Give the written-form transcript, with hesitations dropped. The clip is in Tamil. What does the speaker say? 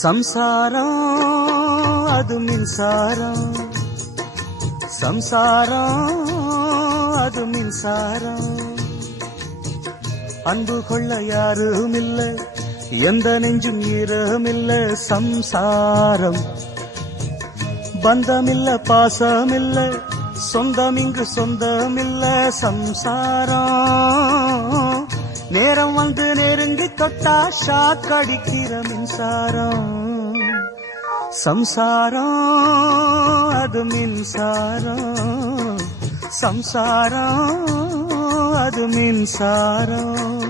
சம்சாரம் அது மின்சாரம், சம்சாரம் அது மின்சாரம். அன்பு கொள்ள யாரும் இல்ல, எந்த நெஞ்சும் ஈரமில்ல. சம்சாரம் பந்தமில்ல, பாசமில்ல, சொந்தம் இங்கு சொந்தமில்ல. சம்சாரம் நேரம் வந்து நெருங்கி தொட்டா ஷாக் அடிக்கிற மின்சாரம். சம்சாரம் அது மின்சாரம், சம்சாரம் அது மின்சாரம்.